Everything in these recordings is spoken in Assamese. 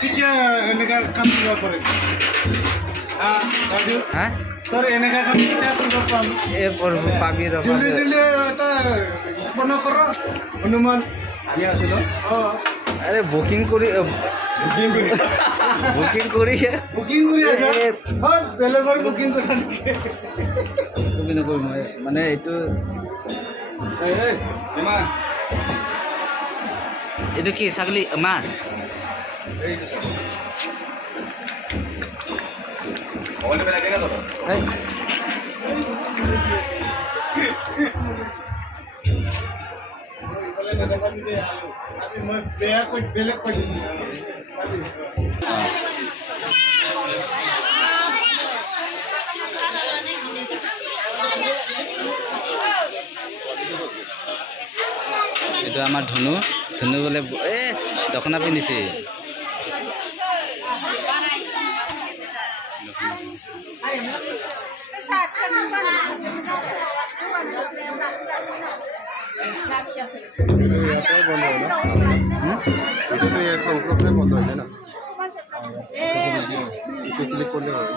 किती এনেকা কাম কৰিব পাৰে ৰাজু তোৰ এনেকা কাম কিটা কৰিব পাম পাবি জলদি জলদি এটা উৎপন্ন কৰ অনুমান আমি আছিলোঁ আৰে বুকিং কৰি আছে বেলেগৰ বুকিং কৰা নেকি বুকিং নকৰিম মই মানে এইটো এইটো কি ছাগলী মাছ মই বেয়া কৈ বেলেগ কৈ দিছোঁ এইটো আমাৰ ধুনু বোলে দখনা পিন্ধিছে বন্ধ হয়ে না ক্লিক করলে হয়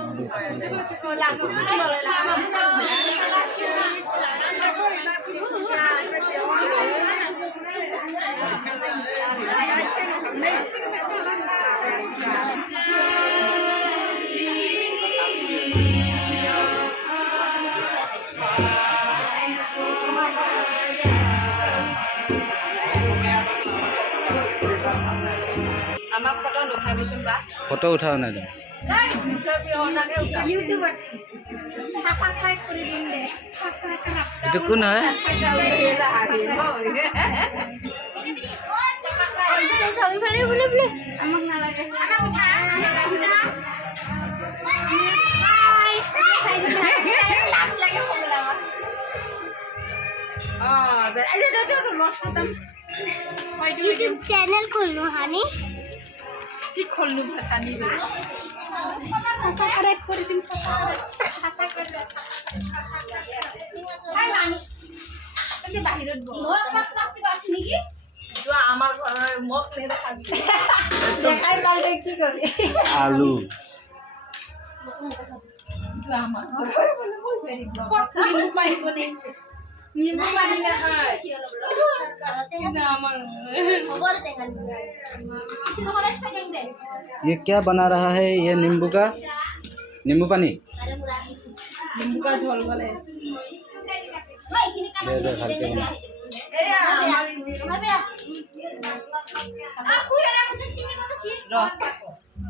ফটো উঠাও নাই তুমি এইটো কোন হয় YouTube channel खोल्नु हानी के खोल्नु भसानी सब्सक्राइब गरिदिनु सब्सक्राइब बाहिरत আমাৰ ঘৰৰ মোক নেদেখাবি দেখাই পালে কি কৰি আলু আমাৰ ঘৰৰ বলে মই ভেৰি ব্লগ নিমু পানী বনাইছে নিমু পানী নাখায় ये क्या बना रहा है ये नींबू का नींबू पानी निम्बू का झोल बोले दे दे हल्के बना एया हमारी आ खुरा रा कुछ चिनी को तो छी रो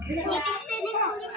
ये किससे नहीं